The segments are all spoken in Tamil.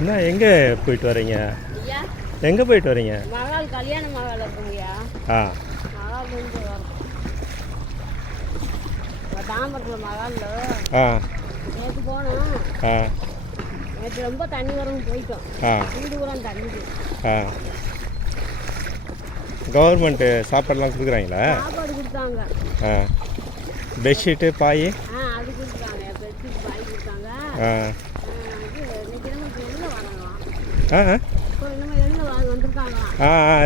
என்ன எங்கே போயிட்டு வரீங்க? எங்கே போயிட்டு வரீங்க? மகால் கல்யாண மகால் இருக்குங்கய்யா. மகால் வந்து வரும் தாம்பரத்தில் மகாலில் நேற்று போனோம். நேற்று ரொம்ப தண்ணி வரும் போயிட்டோம். வீடு கூட தண்ணி. கவர்மெண்ட்டு சாப்பாடுலாம் கொடுக்குறாங்களா? சாப்பாடு கொடுத்தாங்க. பெட்ஷீட்டு பாய் அது கொடுத்தாங்க. பெட்ஷீட் பாய் கொடுத்தாங்க.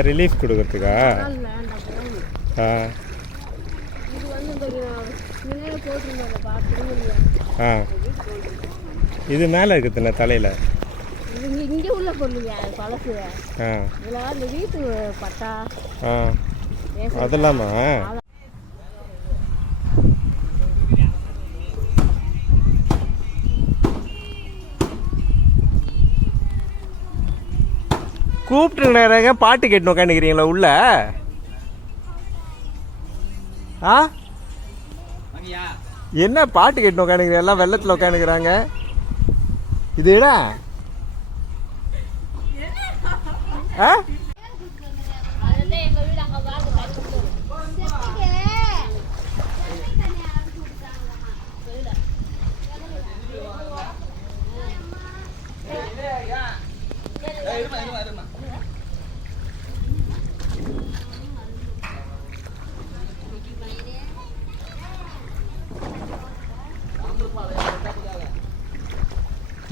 ரிலீஃப் கொடுக்கறதுக்கா? இது மேலே இருக்குதுண்ணே தலையில். இங்கே உள்ள பொருள் பழசு. இதெல்லாம் இந்த வீட்டு பட்டா அதெல்லாமா? கூப்பிட்டுங்க பாட்டு கேட்டு உட்காந்துக்கிறீங்களா உள்ள? என்ன பாட்டு கேட்டு உட்காந்துக்கிறீங்க? எல்லாம் வெள்ளத்தில் உட்காந்துக்கிறாங்க. இது இட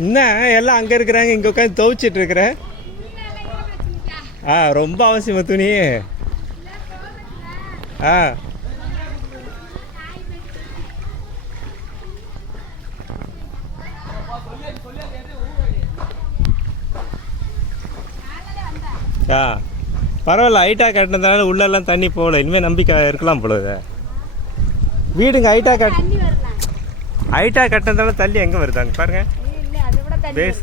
என்ன எல்லாம் அங்கே இருக்கிறாங்க, இங்கே உட்காந்து துவைச்சிட்டு இருக்கிற? ரொம்ப அவசியமா துணி? பரவாயில்ல, ஹைட்டாக கட்டினதுனால உள்ளெல்லாம் தண்ணி போகல. இனிமேல் நம்பிக்கை இருக்கலாம் போல. வீடுங்க ஹைட்டாக கட்டினதால தள்ளி எங்கே வருதாங்க பாருங்க. பேஸ்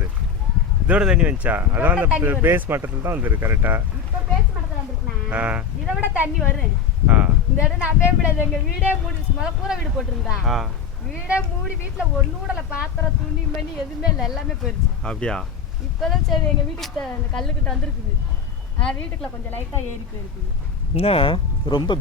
இதோட தண்ணி வந்துச்சா? அதான் அந்த பேஸ் மட்டத்தில் தான் வந்துருக்கு கரெக்டா. இதை விட தண்ணி வரும். இந்த இடம் நம்பவே முடியாது. எங்க வீடே மூடி முதல்ல கூரை வீடு போட்டிருந்தா. வீடே மூடி வீட்டுல ஒன்னூடல பாத்திரம் துணி மணி எதுவுமே இல்லை, எல்லாமே போயிருச்சு. அப்படியா? இப்பதான் சரி எங்க வீட்டுக்கிட்ட இந்த கல்லுக்கிட்ட வந்துருக்குது. வீட்டுக்குள்ள கொஞ்சம் லைட்டா ஏறி போயிருக்குது. என்ன ரொம்ப